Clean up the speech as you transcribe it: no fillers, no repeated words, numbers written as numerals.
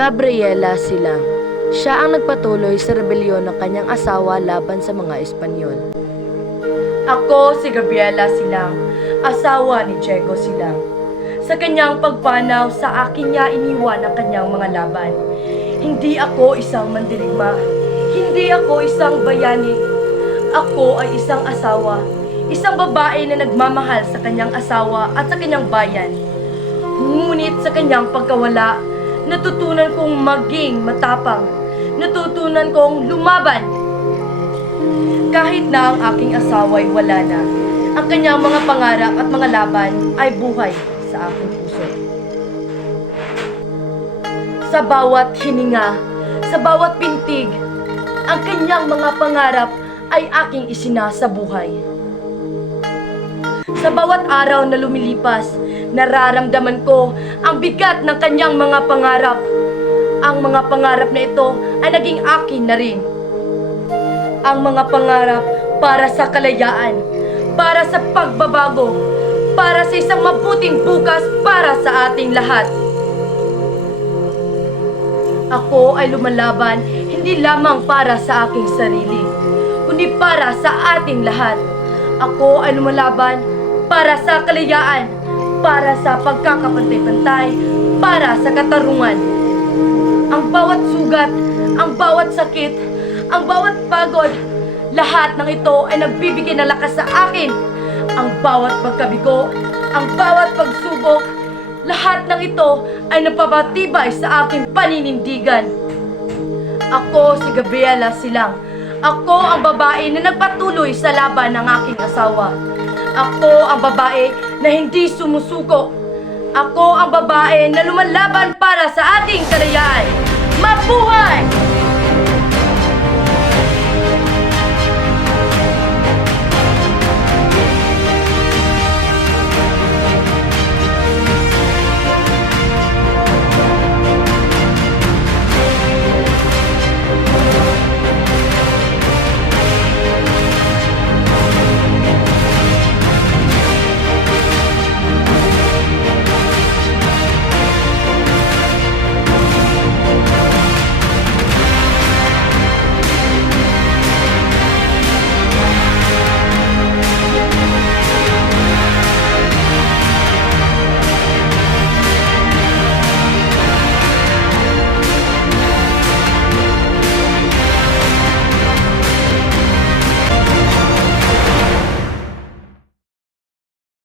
Gabriela Silang. Siya ang nagpatuloy sa rebelyon ng kanyang asawa laban sa mga Espanyol. Ako si Gabriela Silang, asawa ni Diego Silang. Sa kanyang pagpanaw, sa akin niya iniwan ang kanyang mga laban. Hindi ako isang mandirigma. Hindi ako isang bayani. Ako ay isang asawa. Isang babae na nagmamahal sa kanyang asawa at sa kanyang bayan. Ngunit sa kanyang pagkawala, natutunan kong maging matapang. Natutunan kong lumaban. Kahit na ang aking asawa ay wala na, ang kanyang mga pangarap at mga laban ay buhay sa aking puso. Sa bawat hininga, sa bawat pintig, ang kanyang mga pangarap ay aking isinasabuhay. Sa bawat araw na lumilipas, nararamdaman ko ang bigat ng kanyang mga pangarap. Ang mga pangarap na ito ay naging akin na rin. Ang mga pangarap para sa kalayaan, para sa pagbabago, para sa isang mabuting bukas para sa ating lahat. Ako ay lumalaban hindi lamang para sa aking sarili, kundi para sa ating lahat. Ako ay lumalaban para sa kalayaan, para sa pagkakapantay-pantay, para sa katarungan. Ang bawat sugat, ang bawat sakit, ang bawat pagod, lahat ng ito ay nagbibigay ng lakas sa akin. Ang bawat pagkabigo, ang bawat pagsubok, lahat ng ito ay napapatibay sa aking paninindigan. Ako si Gabriela Silang. Ako ang babae na nagpatuloy sa laban ng aking asawa. Ako ang babae na hindi sumusuko. Ako ang babae na lumalaban para sa ating kalayaan. Mabuhay!